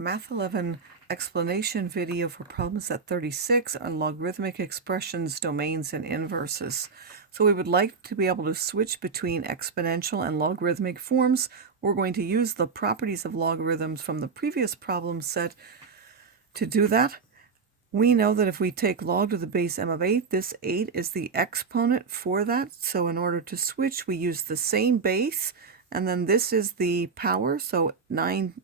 Math 11 explanation video for problems at 36 on logarithmic expressions, domains, and inverses. So we would like to be able to switch between exponential and logarithmic forms. We're going to use the properties of logarithms from the previous problem set to do that. We know that if we take log to the base m of 8, this 8 is the exponent for that. So in order to switch, we use the same base, and then this is the power, so 9n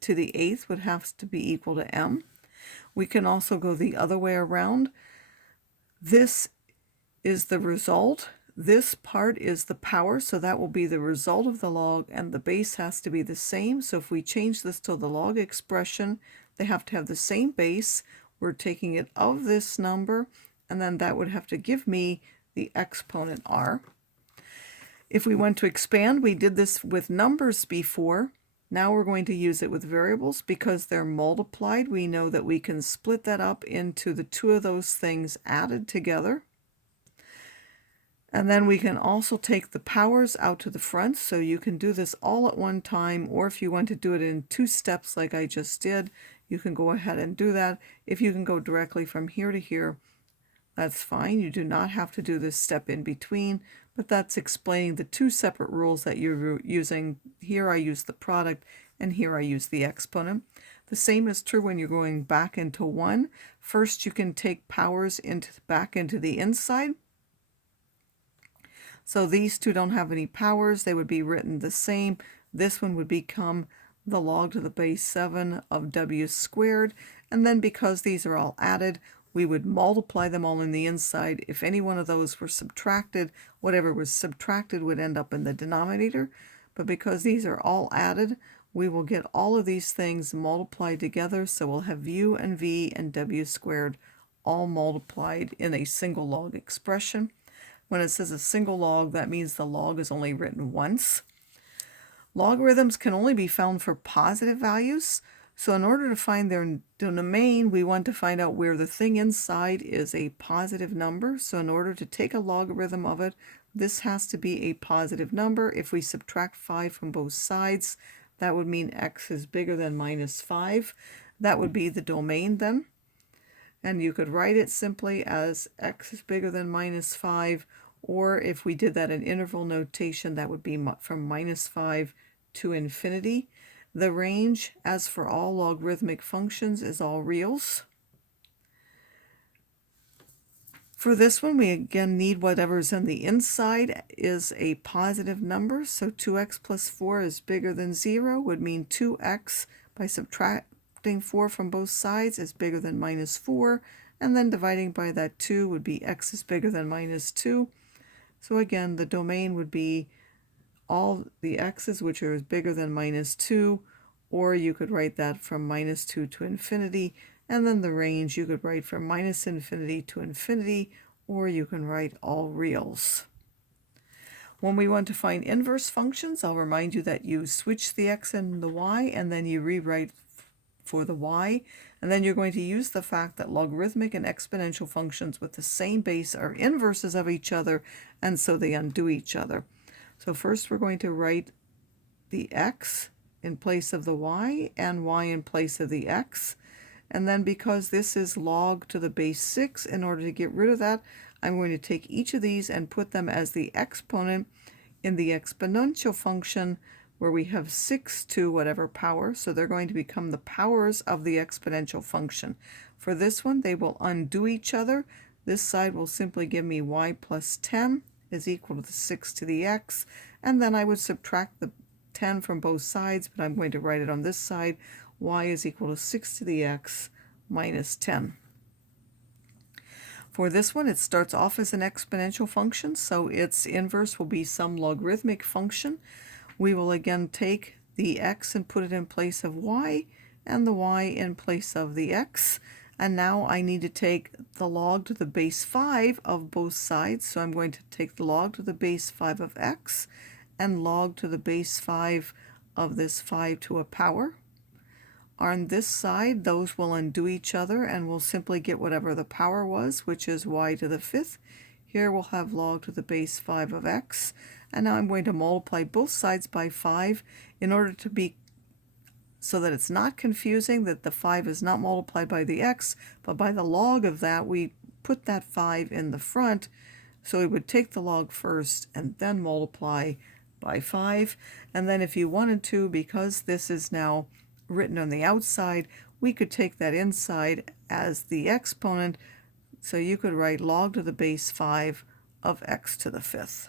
to the 8th would have to be equal to m. We can also go the other way around. This is the result. This part is the power, so that will be the result of the log, and the base has to be the same. So if we change this to the log expression, they have to have the same base. We're taking it of this number, and then that would have to give me the exponent r. If we want to expand, we did this with numbers before. Now we're going to use it with variables. Because they're multiplied, we know that we can split that up into the two of those things added together. And then we can also take the powers out to the front, so you can do this all at one time, or if you want to do it in 2 steps like I just did, you can go ahead and do that. If you can go directly from here to here, that's fine. You do not have to do this step in between, but that's explaining the 2 separate rules that you're using. Here I use the product, and here I use the exponent. The same is true when you're going back into 1. First, you can take powers back into the inside. So these two don't have any powers. They would be written the same. This one would become the log to the base 7 of w squared. And then because these are all added, we would multiply them all in the inside. If any one of those were subtracted, whatever was subtracted would end up in the denominator. But because these are all added, we will get all of these things multiplied together. So we'll have u and v and w squared all multiplied in a single log expression. When it says a single log, that means the log is only written once. Logarithms can only be found for positive values. So in order to find their domain, we want to find out where the thing inside is a positive number. So in order to take a logarithm of it, this has to be a positive number. If we subtract 5 from both sides, that would mean x is bigger than minus 5. That would be the domain then. And you could write it simply as x is bigger than minus 5, or if we did that in interval notation, that would be from minus 5 to infinity. The range, as for all logarithmic functions, is all reals. For this one, we again need whatever's on the inside is a positive number. So 2x plus 4 is bigger than 0 would mean 2x by subtracting 4 from both sides is bigger than minus 4, and then dividing by that 2 would be x is bigger than minus 2. So again, the domain would be all the x's which are bigger than minus 2, or you could write that from minus 2 to infinity, and then the range you could write from minus infinity to infinity, or you can write all reals. When we want to find inverse functions, I'll remind you that you switch the x and the y, and then you rewrite for the y, and then you're going to use the fact that logarithmic and exponential functions with the same base are inverses of each other, and so they undo each other. So first we're going to write the x in place of the y and y in place of the x, and then because this is log to the base 6, in order to get rid of that, I'm going to take each of these and put them as the exponent in the exponential function, where we have 6 to whatever power, so they're going to become the powers of the exponential function. For this one, they will undo each other. This side will simply give me y plus 10 is equal to the 6 to the x, and then I would subtract the 10 from both sides, but I'm going to write it on this side. Y is equal to 6 to the x minus 10. For this one, it starts off as an exponential function, so its inverse will be some logarithmic function. We will again take the x and put it in place of y, and the y in place of the x. And now I need to take the log to the base 5 of both sides. So I'm going to take the log to the base 5 of x and log to the base 5 of this 5 to a power. On this side, those will undo each other, and we'll simply get whatever the power was, which is y to the 5th. Here we'll have log to the base 5 of x. And now I'm going to multiply both sides by 5 in order to be so that it's not confusing that the 5 is not multiplied by the x, but by the log of that, we put that 5 in the front. So we would take the log first and then multiply by 5. And then if you wanted to, because this is now written on the outside, we could take that inside as the exponent. So you could write log to the base 5 of x to the 5th.